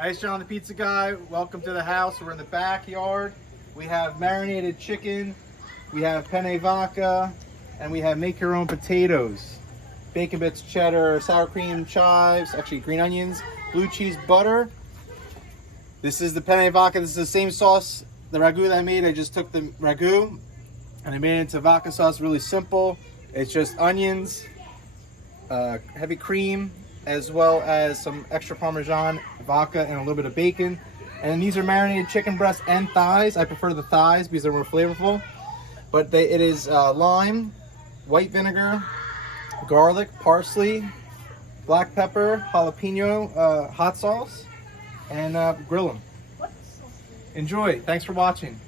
Hi, it's John the Pizza Guy. Welcome to the house. We're in the backyard. We have marinated chicken, we have penne vodka, and we have make your own potatoes. Bacon bits, cheddar, sour cream, chives, actually green onions, blue cheese, butter. This is the penne vodka. This is the same sauce, the ragu that I made. I just took the ragu and I made it into vodka sauce. Really simple. It's just onions, heavy cream, as well as some extra Parmesan, vodka, and a little bit of bacon. And these are marinated chicken breasts and thighs. I prefer the thighs because they're more flavorful. But it is lime, white vinegar, garlic, parsley, black pepper, jalapeno, hot sauce, and grill them. Enjoy. Thanks for watching.